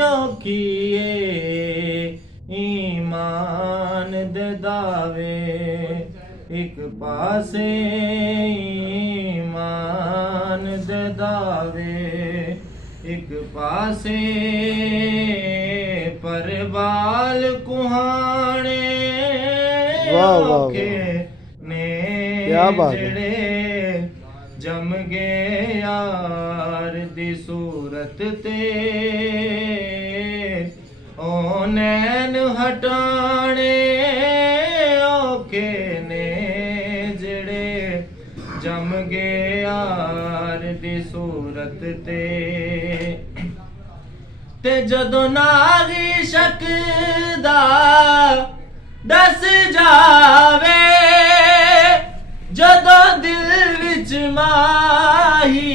ਔਖੀਏ ਈਮਾਨ ਦੇ ਦਾਵੇ ਇੱਕ ਪਾਸੇ ਈਮਾਨ ਦੇ ਦਾਵੇ ਇੱਕ ਪਾਸੇ ਪਰਵਾਲ ਕੁਹਾਣੇ ਵਾਹ ਵਾਹ ਔਖੇ ਨੇ ਕਿਆ ਬਾਤ ਹੈ। ਜਿਹੜੇ ਜਮ ਗਏ ਯਾਰ ਦੀ ਸੂਰਤ ਤੇ ਓ ਨੈਣ ਹਟਾਣੇ ਔਖੇ ਨੇ ਜਿਹੜੇ ਜਮ ਗਏ ਯਾਰ ਦੀ ਸੂਰਤ ਤੇ ਜਦੋਂ ਨਾਗੀ ਸ਼ੱਕ ਦਾ ਦੱਸ ਜਾਵੇ ਜਦੋਂ ਦਿਲ ਵਿੱਚ ਮਾਹੀ